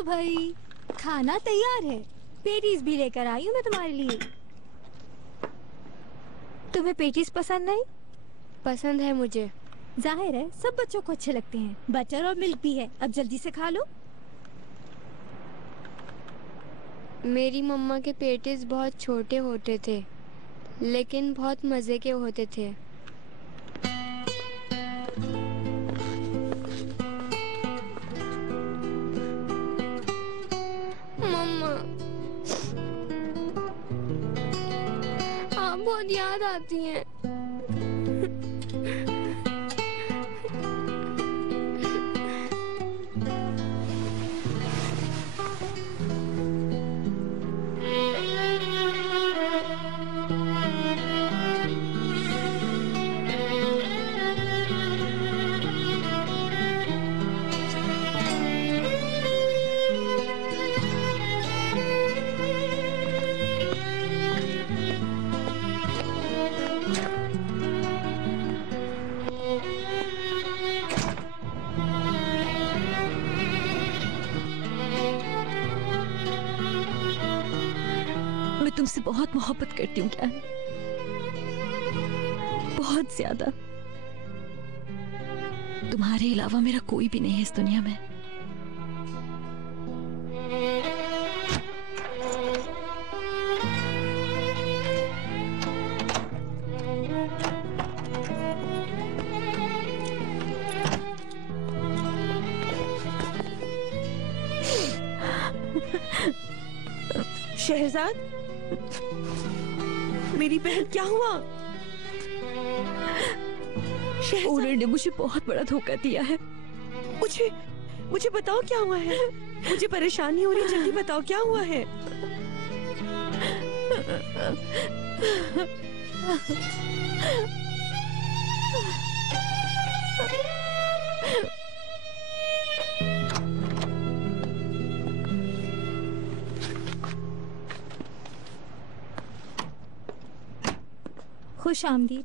लो भाई, खाना तैयार है। पेटीज भी लेकर आई हूँ मैं तुम्हारे लिए। तुम्हें पेटीज पसंद नहीं? पसंद है मुझे। जाहिर है सब बच्चों को अच्छे लगते हैं। बटर और मिल्क भी है, अब जल्दी से खा लो। मेरी मम्मा के पेटीज बहुत छोटे होते थे, लेकिन बहुत मज़े के होते थे। मम्मा, आप बहुत याद आती हैं। मैं तुमसे बहुत मोहब्बत करती हूँ ज्ञान, बहुत ज्यादा। तुम्हारे अलावा मेरा कोई भी नहीं है इस दुनिया में। शहजाद, मेरी बहन, क्या हुआ? ओनर ने मुझे बहुत बड़ा धोखा दिया है। मुझे मुझे बताओ क्या हुआ है। मुझे परेशानी हो रही है, जल्दी बताओ क्या हुआ है। खुश आमदीद।